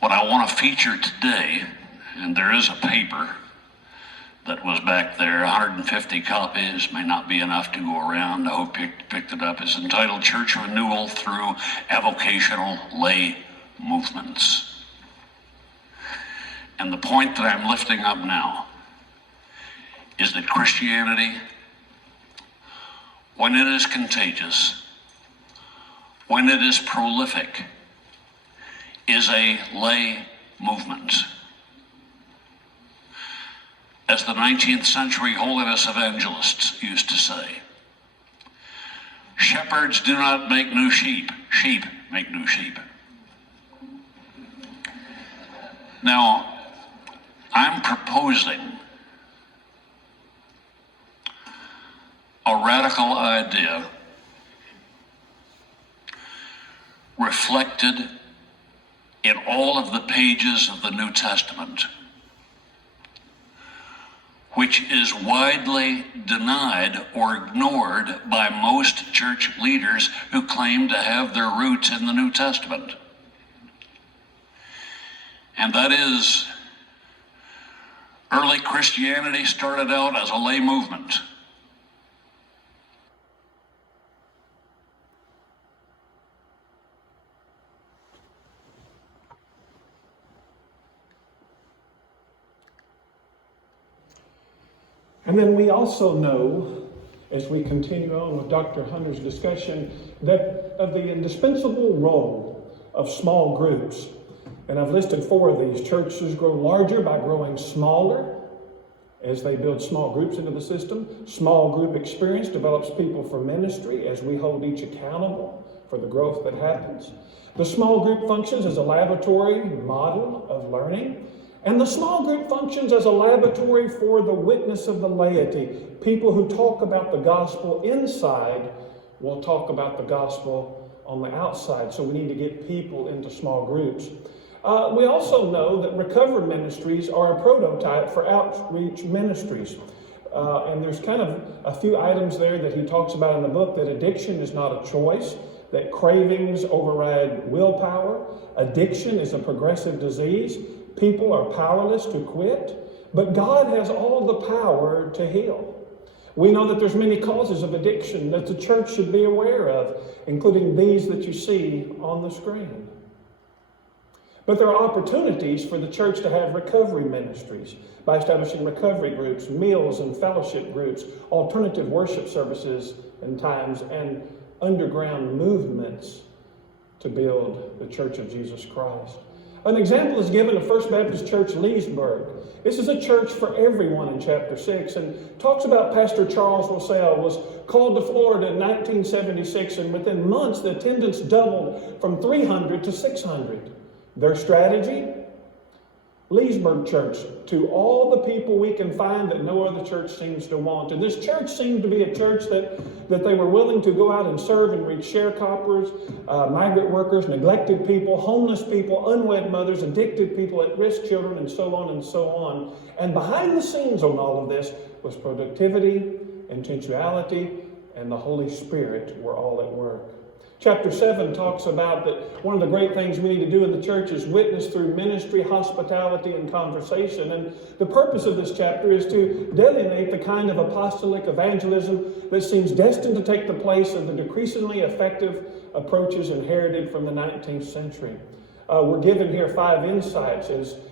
What I want to feature today, and there is a paper that was back there, 150 copies, may not be enough to go around. I hope you picked it up. It's entitled Church Renewal Through Avocational Lay Movements. And the point that I'm lifting up now is that Christianity, when it is contagious, when it is prolific, is a lay movement. As the 19th century holiness evangelists used to say, shepherds do not make new sheep, sheep make new sheep. Now, I'm proposing a radical idea reflected in all of the pages of the New Testament, which is widely denied or ignored by most church leaders who claim to have their roots in the New Testament. And that is, early Christianity started out as a lay movement. And then we also know, as we continue on with Dr. Hunter's discussion, that of the indispensable role of small groups. And I've listed 4 of these. Churches grow larger by growing smaller as they build small groups into the system. Small group experience develops people for ministry as we hold each accountable for the growth that happens. The small group functions as a laboratory model of learning. And the small group functions as a laboratory for the witness of the laity. People who talk about the gospel inside will talk about the gospel on the outside. So we need to get people into small groups. We also know that recovery ministries are a prototype for outreach ministries. And there's kind of a few items there that he talks about in the book, that addiction is not a choice, that cravings override willpower. Addiction is a progressive disease. People are powerless to quit, but God has all the power to heal. We know that there's many causes of addiction that the church should be aware of, including these that you see on the screen. But there are opportunities for the church to have recovery ministries by establishing recovery groups, meals and fellowship groups, alternative worship services and times, and underground movements to build the Church of Jesus Christ. An example is given of First Baptist Church Leesburg. This is a church for everyone in chapter 6, and talks about Pastor Charles Russell was called to Florida in 1976, and within months the attendance doubled from 300 to 600. Their strategy? Leesburg Church, to all the people we can find that no other church seems to want. And this church seemed to be a church that they were willing to go out and serve and reach sharecroppers, migrant workers, neglected people, homeless people, unwed mothers, addicted people, at-risk children, and so on and so on. And behind the scenes on all of this was productivity, intentionality, and the Holy Spirit were all at work. Chapter 7 talks about that one of the great things we need to do in the church is witness through ministry, hospitality, and conversation. And the purpose of this chapter is to delineate the kind of apostolic evangelism that seems destined to take the place of the decreasingly effective approaches inherited from the 19th century. We're given here 5 insights as